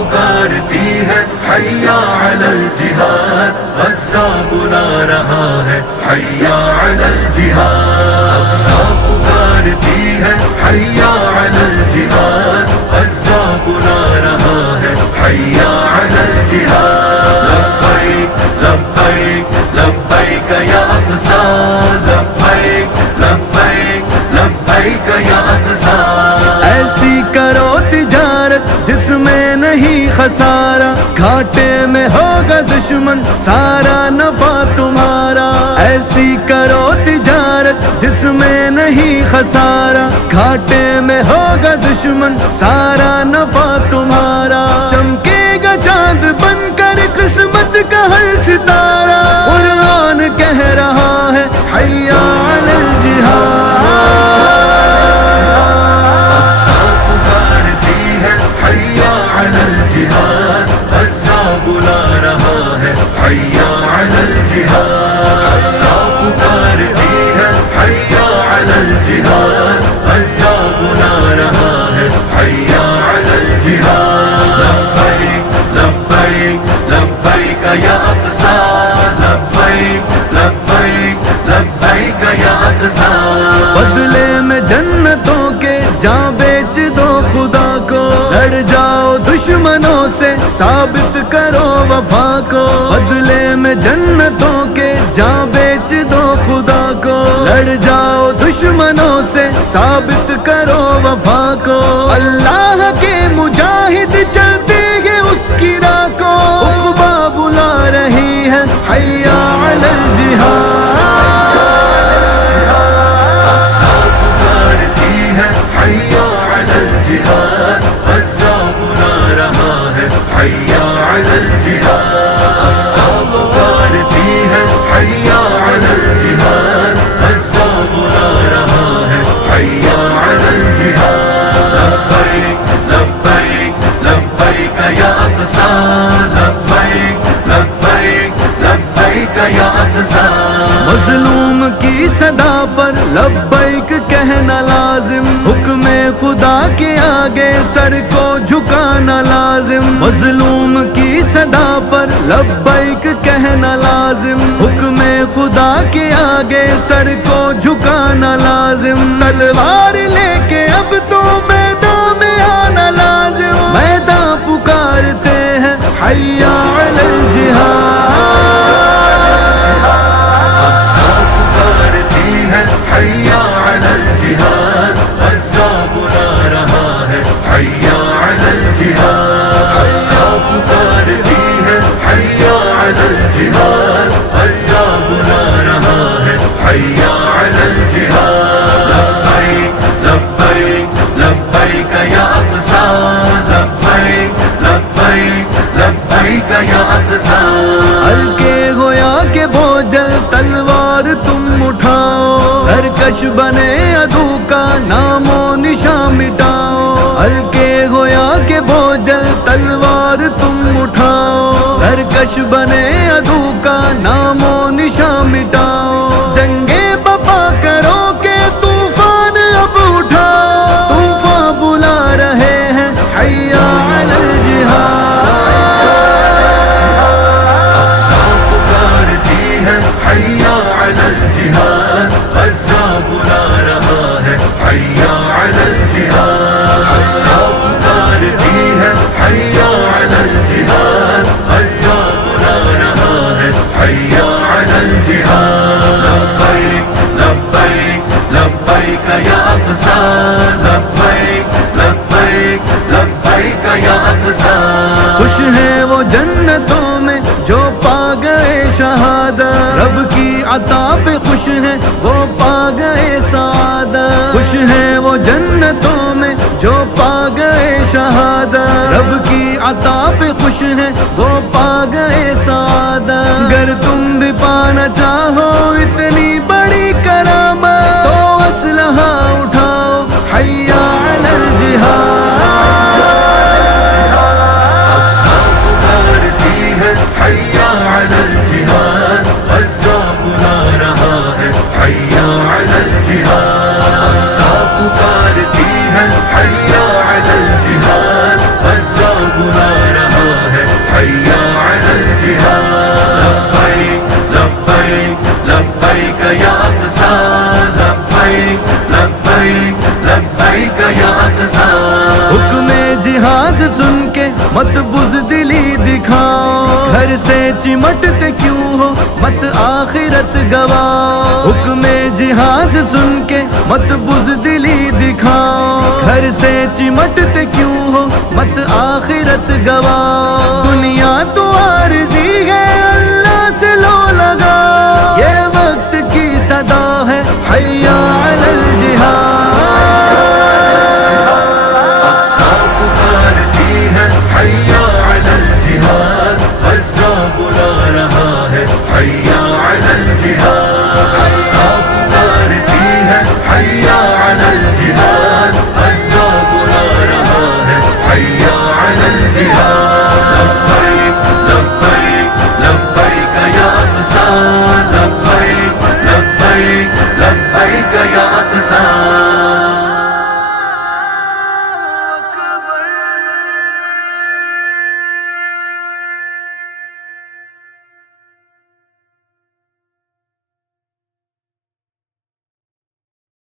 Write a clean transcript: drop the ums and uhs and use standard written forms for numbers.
پکارتی ہے حیا علی الجہاد، غزہ بلا رہا ہے حیا علی الجہاد، اقصی پکارتی ہے حیا علی الجہاد، غزہ بلا رہا ہے حیا علی الجہاد، لبیک لبیک لبیک یا اقصی، لبیک لبیک لبیک یا اقصی۔ ایسی کرو تجارت جس میں نہیں خسارہ، گھاٹے میں ہوگا دشمن سارا نفع تمہارا۔ ایسی کرو تجارت جس میں نہیں خسارہ، گھاٹے میں ہوگا دشمن سارا نفع تمہارا۔ چمکے گا چاند بن کر قسمت کا ہر ستارہ، قرآن کہہ رہا ہے حیا علی الجہاد۔ غزہ بلا رہا ہے حیا علی الجہاد، اقصی پکارتی ہے حیا علی الجہاد، غزہ بلا رہا ہے حیا علی الجہاد، لبیک لبیک لبیک یا اقصی، لبیک لبیک لبیک یا اقصی۔ بدلے میں جنتوں کے جاں بیچ دو خدا کو، لڑ جاؤ دشمنوں سے ثابت کرو وفا کو۔ بدلے میں جنتوں کے جاں بیچ دو خدا کو، لڑ جاؤ دشمنوں سے ثابت کرو وفا کو۔ اللہ کے مجاہد چلتے گے اس کی راہ کو، عقبہ بلا رہی ہے حیا علی الجہاد۔ حیا علی الجہاد، غزہ بلا رہا ہے حیا علی الجہاد، اقصی پکارتی ہے حیا علی الجہاد، غزہ بلا رہا ہے حیا علی الجہاد، لبیک لبیک لبیک یا اقصی، لبیک لبیک لبیک یا اقصی۔ مظلوم کی صدا پر لبیک کہنا لازم، حکم خدا کے آگے سر کو جھکانا لازم۔ مظلوم کی صدا پر لبیک کہنا لازم، حکم خدا کے آگے سر کو جھکانا لازم۔ تلوار لے کے اب تو میدان میں آنا لازم، میدان پکارتے ہیں حیا علی الجہاد۔ حیا علی الجہاد، غزہ بلا رہا ہے حیا علی الجہاد، اقصی پکارتی ہے حیا علی الجہاد، غزہ بلا رہا ہے حیا علی الجہاد، لبیک لبیک لبیک یا اقصی، لبیک لبیک لبیک یا اقصی۔ ہلکے گویا کے بوجھل تلوار تم اٹھاؤ، سرکش بنے عدو کا نام و نشان مٹاؤ۔ ہلکے گویا کے بوجھل تلوار تم اٹھاؤ، سرکش بنے عدو کا نام و نشان مٹاؤ۔ جنگے بپا کرو کہ طوفان اب اٹھاؤ، طوفان بلا رہے ہیں حیا علی الجہاد۔ حیا علی الجہاد، غزہ بلا رہا ہے حیا علی الجہاد، اقصی پکارتی ہے حیا علی الجہاد، غزہ بلا رہا ہے حیا علی الجہاد، لبیک لبیک لبیک یا اقصی، لبیک لبیک لبیک یا اقصی۔ خوش ہیں وہ جنتوں میں جو پا گئے شہادت، رب کی عطا پہ خوش ہیں وہ پا گئے سعادت۔ خوش ہیں وہ جنتوں میں جو پا گئے شہادت، رب کی عطا پہ خوش ہیں وہ پا گئے سعادت۔ گر تم بھی پانا چاہو اتنی بڑی کرامت، تو اسلحہ اٹھاؤ حیا علی الجہاد۔ حیا علی الجہاد، غزہ بلا رہا ہے حیا علی الجہاد، اقصی پکارتی ہے حیا علی الجہاد، غزہ بلا رہا ہے الجهاد لبيك لبيك لبيك يا أقصى لبيك لبيك لبيك يا أقصى حکم جہاد سن کے مت بزدلی دکھاؤ گھر سے چمٹتے کیوں ہو مت آخرت گواؤ حکم جہاد سن کے مت بزدلی دکھاؤ گھر سے چمٹتے کیوں ہو مت آخرت گواؤ